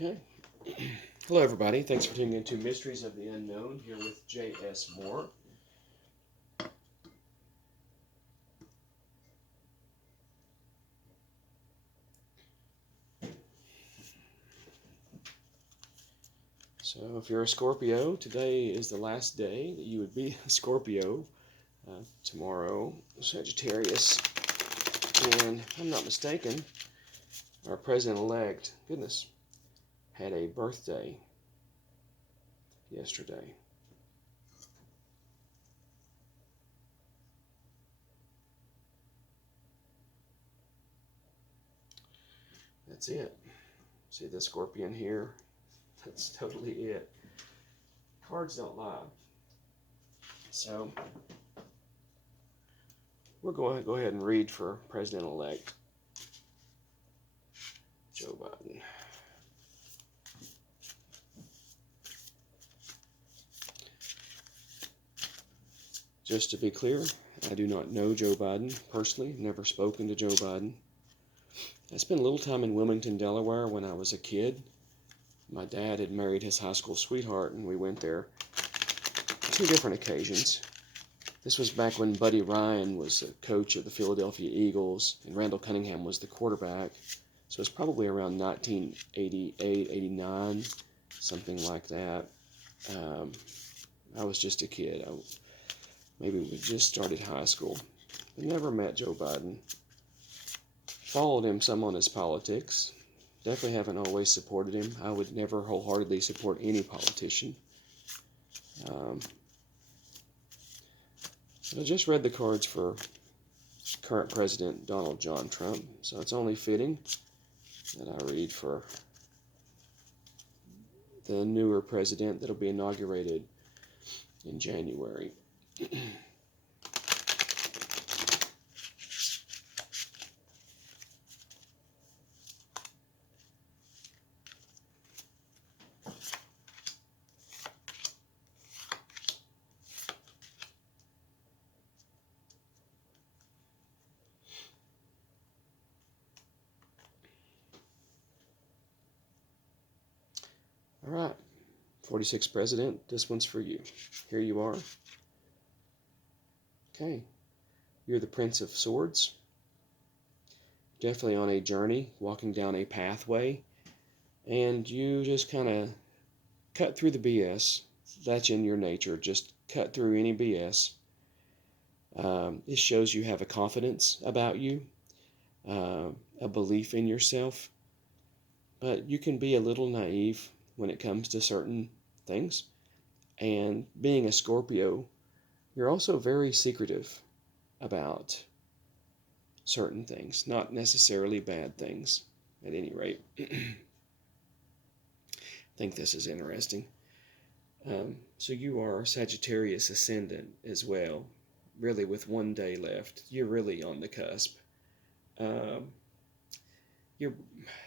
Okay. Hello, everybody. Thanks for tuning into Mysteries of the Unknown here with J.S. Moore. So, if you're a Scorpio, today is the last day that you would be a Scorpio. Tomorrow, Sagittarius. And if I'm not mistaken, our president-elect, goodness, had a birthday yesterday. That's it. See the scorpion here? That's totally it. Cards don't lie. So, we're going to go ahead and read for President-elect Joe Biden. Just to be clear, I do not know Joe Biden personally, never spoken to Joe Biden. I spent a little time in Wilmington, Delaware when I was a kid. My dad had married his high school sweetheart, and we went there on 2 different occasions. This was back when Buddy Ryan was a coach of the Philadelphia Eagles, and Randall Cunningham was the quarterback. So it's probably around 1988, 89, something like that. I was just a kid. Maybe we just started high school. I never met Joe Biden. Followed him some on his politics. Definitely haven't always supported him. I would never wholeheartedly support any politician. I just read the cards for current President Donald John Trump, so it's only fitting that I read for the newer president that'll be inaugurated in January. All right, 46th President, this one's for you. Here you are. Okay, you're the Prince of Swords. Definitely on a journey, walking down a pathway, and you just kind of cut through the BS. That's in your nature, just cut through any BS. It shows you have a confidence about you, a belief in yourself, but you can be a little naive when it comes to certain things. And being a Scorpio, you're also very secretive about certain things, not necessarily bad things, at any rate. I think this is interesting. So you are Sagittarius ascendant as well, really with 1 day left. You're really on the cusp.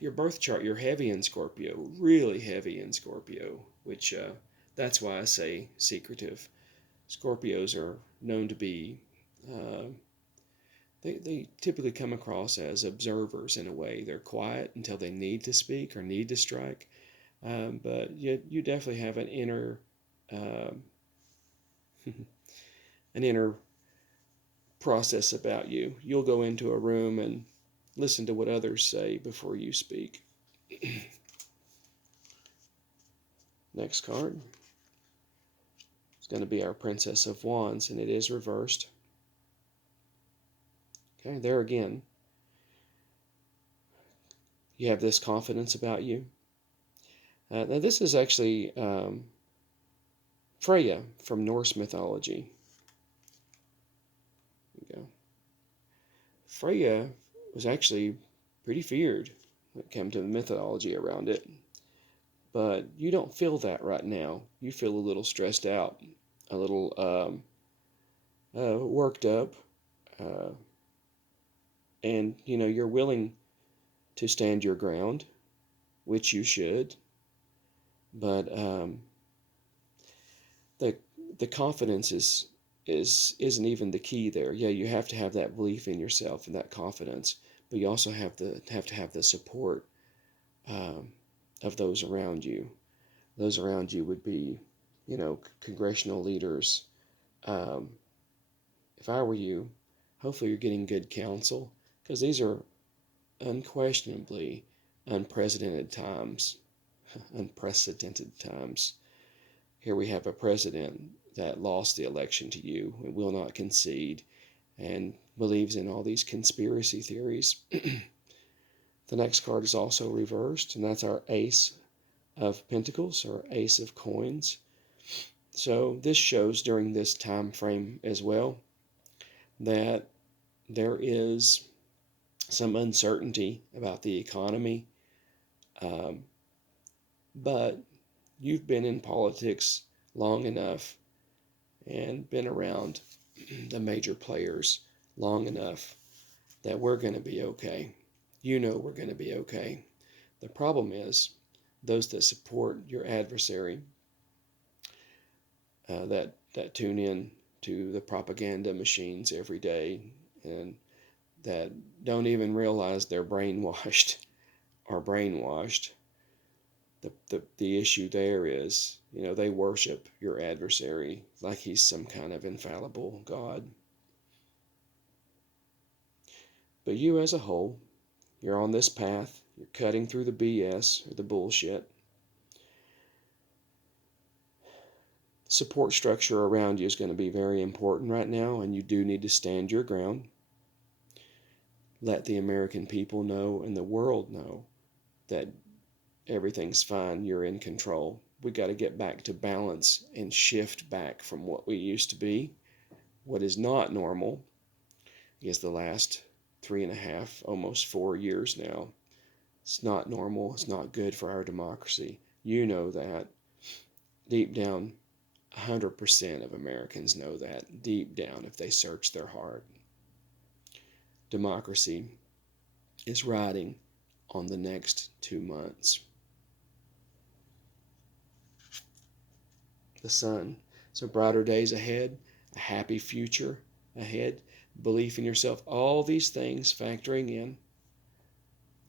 Your birth chart, you're heavy in Scorpio, really heavy in Scorpio, which that's why I say secretive. Scorpios are known to be, they typically come across as observers in a way. They're quiet until they need to speak or need to strike. But you definitely have an inner an inner process about you. You'll go into a room and listen to what others say before you speak. Next card is going to be our Princess of Wands, and it is reversed. Okay, there again, you have this confidence about you. Now this is actually Freya from Norse mythology. There you go. Freya was actually pretty feared when it came to the mythology around it. But you don't feel that right now. You feel a little stressed out, a little worked up, and you're willing to stand your ground, which you should. But the confidence isn't even the key there. Yeah, you have to have that belief in yourself and that confidence, but you also have to have the support of those around you. Those around you would be, congressional leaders. Um, if I were you, hopefully you're getting good counsel, because these are unquestionably unprecedented times. Unprecedented times. Here we have a president that lost the election to you and will not concede and believes in all these conspiracy theories. The next card is also reversed, and that's our Ace of Pentacles, or Ace of Coins. So this shows during this time frame as well that there is some uncertainty about the economy, but you've been in politics long enough and been around the major players long enough that we're going to be okay. We're going to be okay. The problem is those that support your adversary, that tune in to the propaganda machines every day, and that don't even realize they're brainwashed or brainwashed. The issue there is, they worship your adversary like he's some kind of infallible God. But you as a whole, you're on this path. You're cutting through the BS, or the bullshit. Support structure around you is going to be very important right now, and you do need to stand your ground. Let the American people know and the world know that everything's fine. You're in control. We got to get back to balance and shift back from what we used to be. What is not normal is the last 3.5, almost 4 years now. It's not normal. It's not good for our democracy. You know that. Deep down, 100% of Americans know that. Deep down, if they search their heart. Democracy is riding on the next 2 months. The sun. So brighter days ahead, a happy future ahead, belief in yourself. All these things factoring in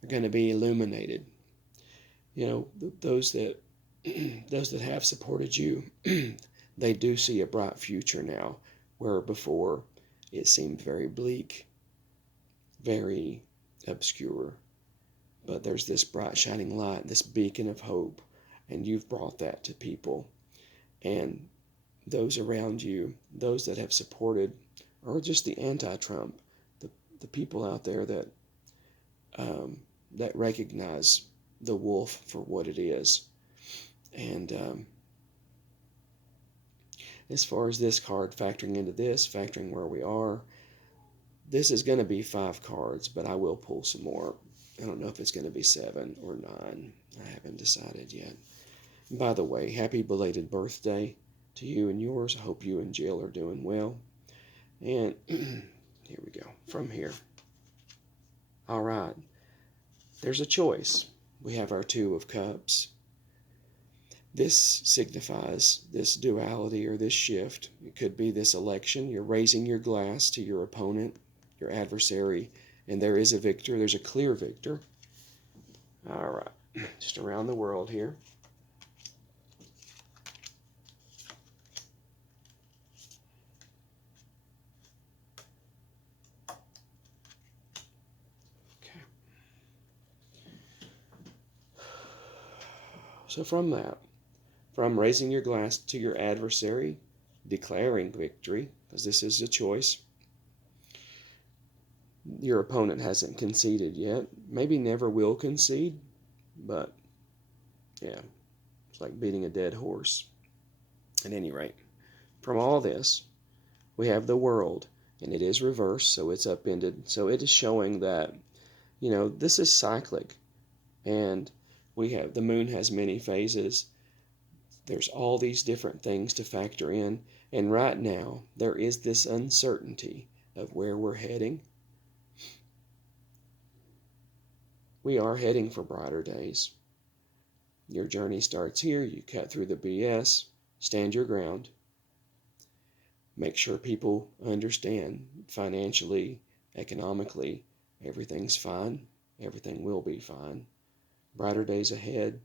are going to be illuminated. Those that have supported you, they do see a bright future now, where before it seemed very bleak, very obscure. But there's this bright shining light, this beacon of hope, and you've brought that to people. And those around you, those that have supported, or just the anti-Trump, the people out there that recognize the wolf for what it is. And as far as this card factoring into this, factoring where we are, this is going to be 5 cards, but I will pull some more. I don't know if it's going to be 7 or 9. I haven't decided yet. And by the way, happy belated birthday to you and yours. I hope you and Jill are doing well. And here we go. From here. All right. There's a choice. We have our 2 of Cups. This signifies this duality, or this shift. It could be this election. You're raising your glass to your opponent, your adversary, and there is a victor. There's a clear victor. All right. Just around the world here. So from raising your glass to your adversary, declaring victory, because this is a choice. Your opponent hasn't conceded yet. Maybe never will concede, but yeah, it's like beating a dead horse. At any rate, from all this, we have the world, and it is reversed, so it's upended. So it is showing that, this is cyclic, and the moon has many phases. There's all these different things to factor in, and right now there is this uncertainty of where we're heading. We are heading for brighter days. Your journey starts here. You cut through the BS, stand your ground, make sure people understand financially, economically, everything's fine. Everything will be fine. Brighter days ahead.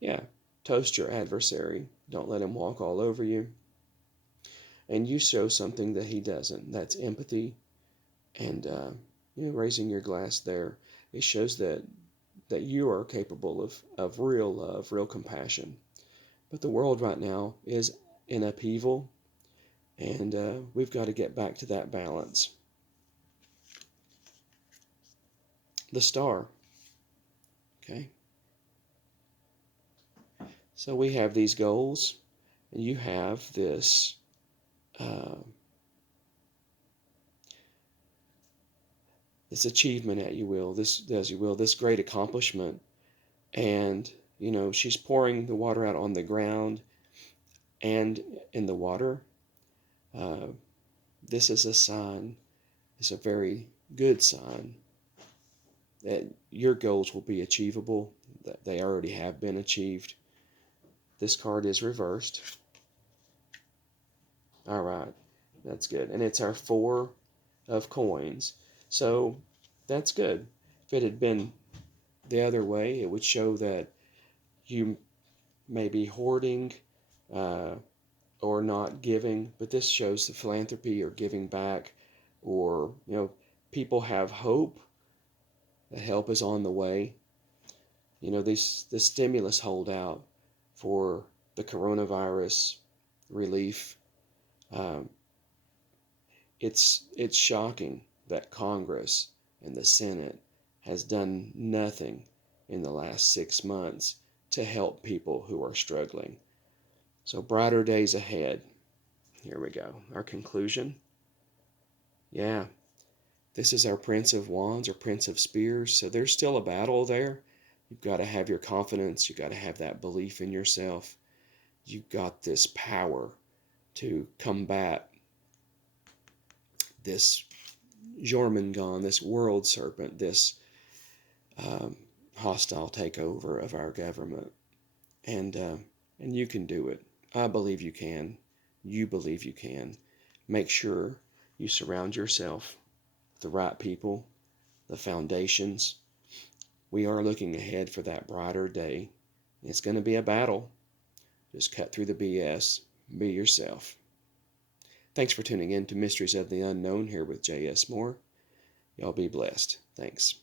Yeah, toast your adversary. Don't let him walk all over you. And you show something that he doesn't. That's empathy and raising your glass there. It shows that you are capable of real love, real compassion. But the world right now is in upheaval, and we've got to get back to that balance. The star. Okay. So we have these goals, and you have this this achievement, as you will, this great accomplishment, and she's pouring the water out on the ground and in the water. Uh, this is a sign. It's a very good sign that your goals will be achievable. That they already have been achieved. This card is reversed. All right, that's good. And it's our 4 of coins. So that's good. If it had been the other way, it would show that you may be hoarding uh, or not giving. But this shows the philanthropy or giving back, or people have hope that help is on the way. The stimulus holdout for the coronavirus relief. Um, it's shocking that Congress and the Senate has done nothing in the last 6 months to help people who are struggling. So brighter days ahead. Here we go. Our conclusion. Yeah, this is our Prince of Wands or Prince of Spears. So there's still a battle there. You've got to have your confidence. You've got to have that belief in yourself. You've got this power to combat this Jormungand, this world serpent, this um, hostile takeover of our government. And you can do it. I believe you can. You believe you can. Make sure you surround yourself with the right people, the foundations. We are looking ahead for that brighter day. It's going to be a battle. Just cut through the BS. Be yourself. Thanks for tuning in to Mysteries of the Unknown here with J.S. Moore. Y'all be blessed. Thanks.